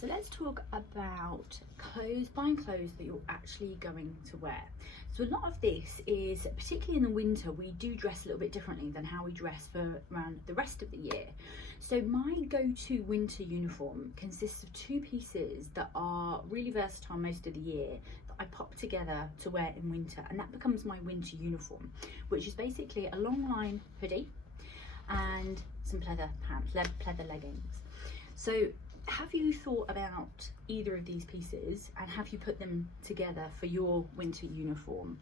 So let's talk about buying clothes that you're actually going to wear. So a lot of this is, particularly in the winter, we do dress a little bit differently than how we dress for around the rest of the year. So my go-to winter uniform consists of two pieces that are really versatile most of the year that I pop together to wear in winter, and that becomes my winter uniform, which is basically a long line hoodie and some pleather pants, pleather leggings. So have you thought about either of these pieces and have you put them together for your winter uniform?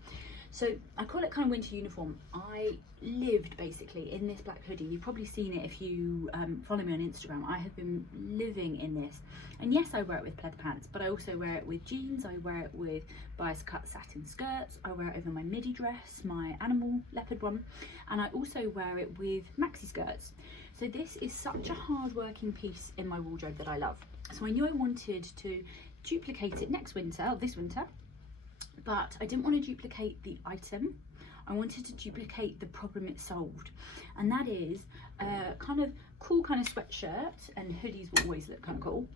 So I call it kind of winter uniform. I lived basically in this black hoodie. You've probably seen it if you follow me on Instagram. I have been living in this. And yes, I wear it with pleather pants, but I also wear it with jeans. I wear it with bias cut satin skirts. I wear it over my midi dress, my animal leopard one. And I also wear it with maxi skirts. So this is such a hard working piece in my wardrobe that I love. So I knew I wanted to duplicate it this winter, but I didn't want to duplicate the item. I wanted to duplicate the problem it solved. And that is a kind of cool kind of sweatshirt, and hoodies will always look kind of cool.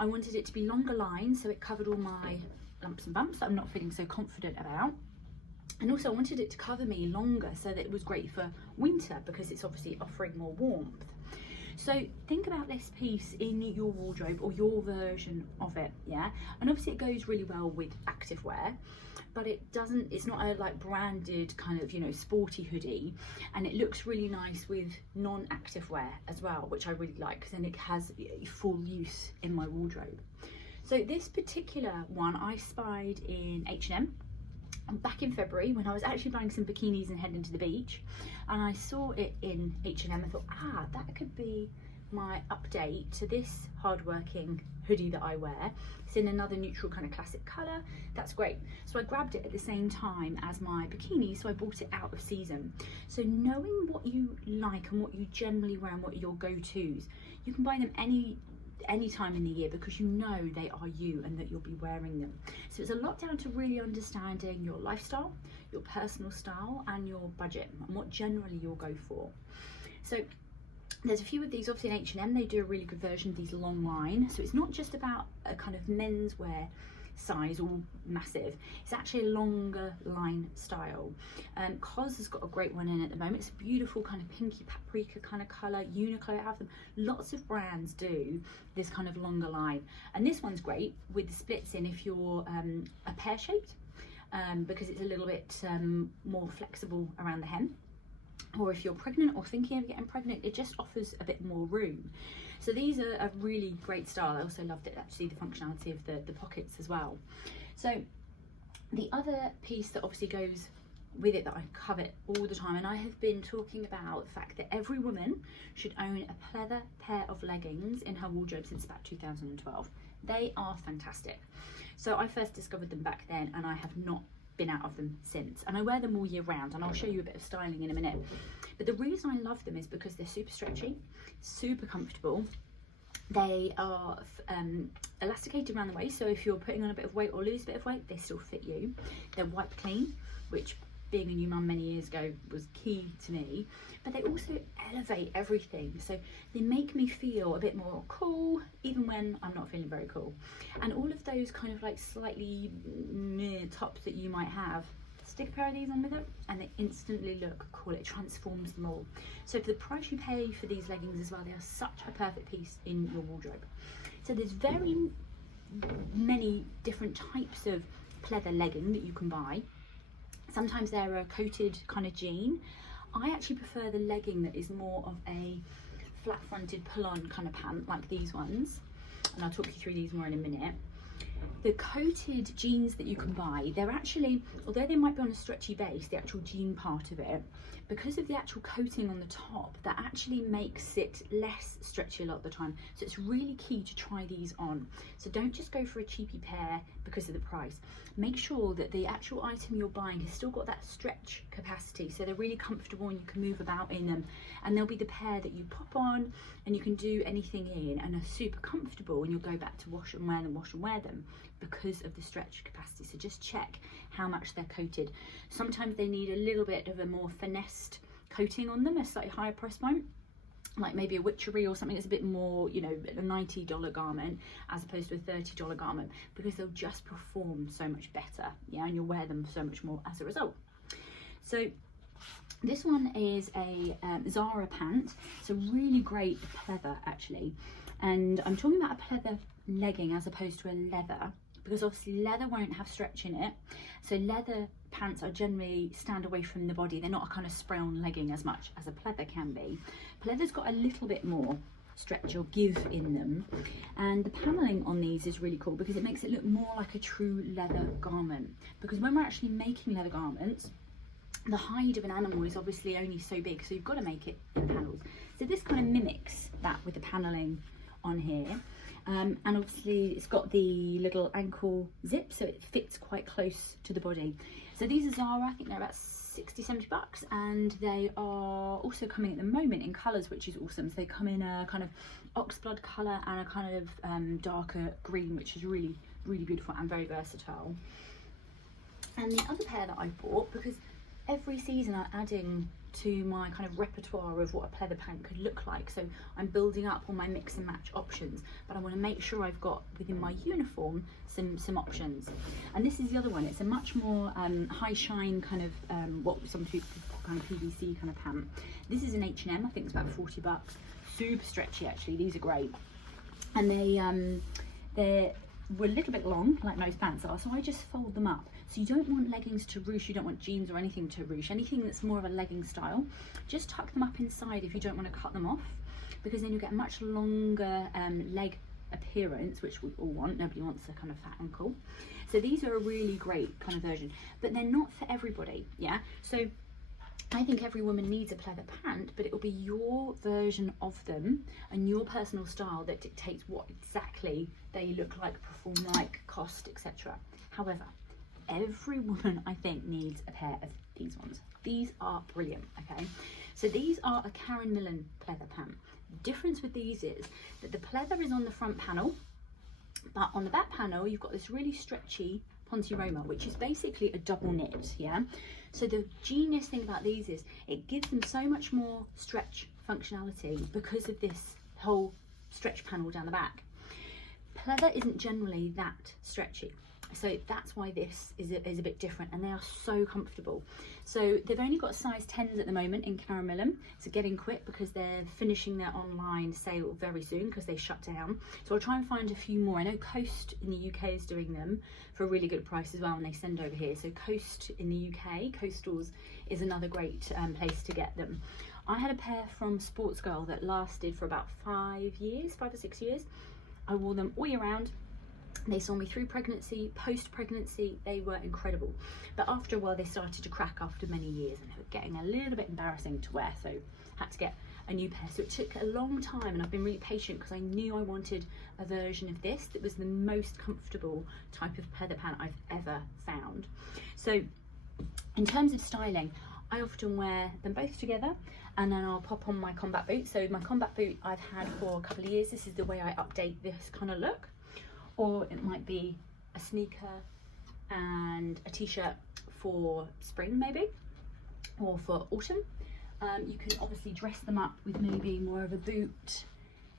I wanted it to be longer lines so it covered all my lumps and bumps that I'm not feeling so confident about. And also I wanted it to cover me longer so that it was great for winter because it's obviously offering more warmth. So think about this piece in your wardrobe or your version of it, yeah? And obviously it goes really well with active wear, but it's not a like branded kind of, you know, sporty hoodie, and it looks really nice with non-active wear as well, which I really like because then it has full use in my wardrobe. So this particular one I spied in H&M back in February when I was actually buying some bikinis and heading to the beach, and I saw it in H&M. I thought, that could be my update to this hardworking hoodie that I wear. It's in another neutral kind of classic colour. That's great. So I grabbed it at the same time as my bikini, so I bought it out of season. So knowing what you like and what you generally wear and what are your go-tos, you can buy them any time in the year because you know they are you and that you'll be wearing them. So it's a lot down to really understanding your lifestyle, your personal style and your budget and what generally you'll go for. So there's a few of these obviously in H&M. They do a really good version of these long line, so it's not just about a kind of menswear size or massive, it's actually a longer line style. COS has got a great one in at the moment. It's a beautiful kind of pinky paprika kind of colour. Uniqlo have them. Lots of brands do this kind of longer line, and this one's great with the splits in if you're a pear shaped, because it's a little bit more flexible around the hem, or if you're pregnant or thinking of getting pregnant, it just offers a bit more room. So these are a really great style. I also loved it actually, the functionality of the pockets as well. So the other piece that obviously goes with it that I covet all the time, and I have been talking about the fact that every woman should own a pleather pair of leggings in her wardrobe since about 2012. They are fantastic. So I first discovered them back then and I have not been out of them since, and I wear them all year round, and I'll show you a bit of styling in a minute. But the reason I love them is because they're super stretchy, super comfortable. They are elasticated around the waist, so if you're putting on a bit of weight or lose a bit of weight, they still fit you. They're wipe clean, which being a new mum many years ago was key to me, but they also elevate everything. So they make me feel a bit more cool, even when I'm not feeling very cool. And all of those kind of like slightly meh tops that you might have, stick a pair of these on with it and they instantly look cool. It transforms them all. So for the price you pay for these leggings as well, they are such a perfect piece in your wardrobe. So there's very many different types of pleather legging that you can buy. Sometimes they're a coated kind of jean. I actually prefer the legging that is more of a flat fronted pull-on kind of pant like these ones, and I'll talk you through these more in a minute. The coated jeans that you can buy, they're actually, although they might be on a stretchy base, the actual jean part of it, because of the actual coating on the top, that actually makes it less stretchy a lot of the time. So it's really key to try these on. So don't just go for a cheapy pair because of the price. Make sure that the actual item you're buying has still got that stretch capacity, so they're really comfortable and you can move about in them, and they'll be the pair that you pop on and you can do anything in and are super comfortable, and you'll go back to wash and wear them because of the stretch capacity. So just check how much they're coated. Sometimes they need a little bit of a more finessed coating on them, a slightly higher price point, like maybe a witchery or something that's a bit more, you know, a $90 garment as opposed to a $30 garment, because they'll just perform so much better, yeah, and you'll wear them so much more as a result. So this one is a Zara pant, so really great pleather actually, and I'm talking about a pleather legging as opposed to a leather, because obviously leather won't have stretch in it, so leather pants are generally stand away from the body. They're not a kind of spray on legging as much as a pleather can be. Pleather's got a little bit more stretch or give in them, and the paneling on these is really cool because it makes it look more like a true leather garment, because when we're actually making leather garments, the hide of an animal is obviously only so big, so you've got to make it in panels. So this kind of mimics that with the paneling on here. And obviously it's got the little ankle zip, so it fits quite close to the body. So these are Zara, I think they're about 60-70 bucks, and they are also coming at the moment in colours, which is awesome. So they come in a kind of oxblood colour and a kind of darker green, which is really, really beautiful and very versatile. And the other pair that I bought, because every season I'm adding to my kind of repertoire of what a pleather pant could look like, so I'm building up on my mix and match options, but I want to make sure I've got within my uniform some options. And this is the other one. It's a much more high shine kind of what some people kind of PVC kind of pant. This is an H&M, I think it's about 40 bucks. Super stretchy actually. These are great, and they're a little bit long like most pants are, so I just fold them up. So you don't want leggings to ruche, you don't want jeans or anything to ruche, anything that's more of a legging style, just tuck them up inside if you don't want to cut them off, because then you get a much longer leg appearance, which we all want. Nobody wants a kind of fat ankle. So these are a really great kind of version, but they're not for everybody, yeah? So I think every woman needs a pleather pant, but it will be your version of them and your personal style that dictates what exactly they look like, perform like, cost, etc. However, every woman I think needs a pair of these ones. These are brilliant, okay? So these are a Karen Millen pleather pant. The difference with these is that the pleather is on the front panel, but on the back panel you've got this really stretchy Ponte Roma, which is basically a double knit, yeah? So the genius thing about these is it gives them so much more stretch functionality because of this whole stretch panel down the back. Pleather isn't generally that stretchy, so that's why this is a bit different, and they are so comfortable. So they've only got size 10s at the moment in Karen Millen, so get in quick because they're finishing their online sale very soon because they shut down. So I'll try and find a few more. I know Coast in the UK is doing them for a really good price as well, and they send over here. So Coast in the UK, Coastals is another great place to get them. I had a pair from Sports Girl that lasted for about 5 or 6 years. I wore them all year round. They saw me through pregnancy, post-pregnancy, they were incredible. But after a while they started to crack after many years, and they were getting a little bit embarrassing to wear, so I had to get a new pair. So it took a long time, and I've been really patient because I knew I wanted a version of this that was the most comfortable type of pleather pant I've ever found. So in terms of styling, I often wear them both together, and then I'll pop on my combat boot. So my combat boot I've had for a couple of years. This is the way I update this kind of look. Or it might be a sneaker and a t-shirt for spring maybe, or for autumn. You can obviously dress them up with maybe more of a boot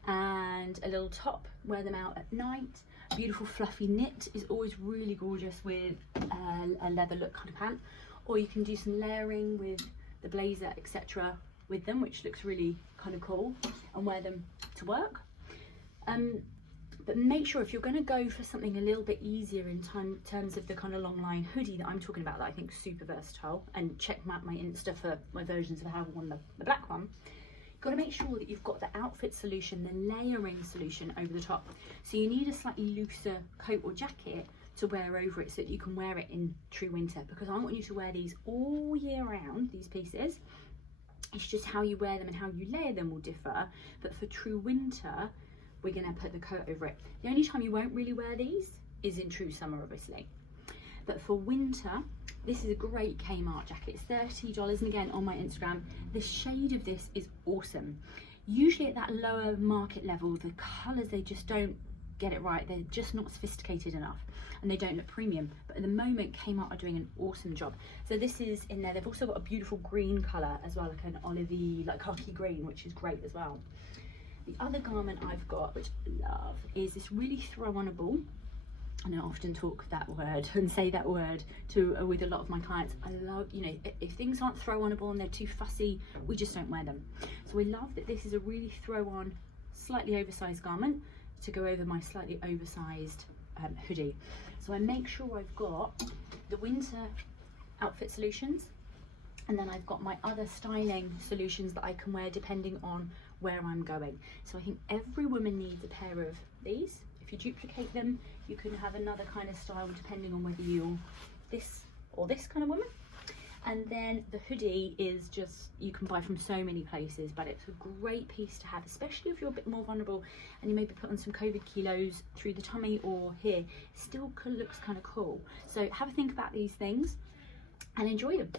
and a little top, wear them out at night. Beautiful fluffy knit is always really gorgeous with a leather look kind of pant. Or you can do some layering with the blazer, etc. with them, which looks really kind of cool, and wear them to work. But make sure if you're going to go for something a little bit easier in terms of the kind of long line hoodie that I'm talking about, that I think is super versatile, and check my Insta for my versions of how I won the black one, you've got to make sure that you've got the outfit solution, the layering solution over the top. So you need a slightly looser coat or jacket to wear over it so that you can wear it in true winter, because I want you to wear these all year round, these pieces. It's just how you wear them and how you layer them will differ, but for true winter we're going to put the coat over it. The only time you won't really wear these is in true summer, obviously. But for winter, this is a great Kmart jacket. It's $30, and again on my Instagram, the shade of this is awesome. Usually at that lower market level, the colours, they just don't get it right. They're just not sophisticated enough and they don't look premium. But at the moment, Kmart are doing an awesome job. So this is in there. They've also got a beautiful green colour as well, like an olivey, like khaki green, which is great as well. The other garment I've got, which I love, is this really throw-onable. And I often talk that word and say that word with a lot of my clients. I love, you know, if things aren't throw-onable and they're too fussy, we just don't wear them. So I love that this is a really throw-on, slightly oversized garment to go over my slightly oversized hoodie. So I make sure I've got the winter outfit solutions, and then I've got my other styling solutions that I can wear depending on where I'm going. So I think every woman needs a pair of these. If you duplicate them, you can have another kind of style depending on whether you're this or this kind of woman. And then the hoodie is just, you can buy from so many places, but it's a great piece to have, especially if you're a bit more vulnerable and you maybe put on some COVID kilos through the tummy or here. It still looks kind of cool. So have a think about these things and enjoy them.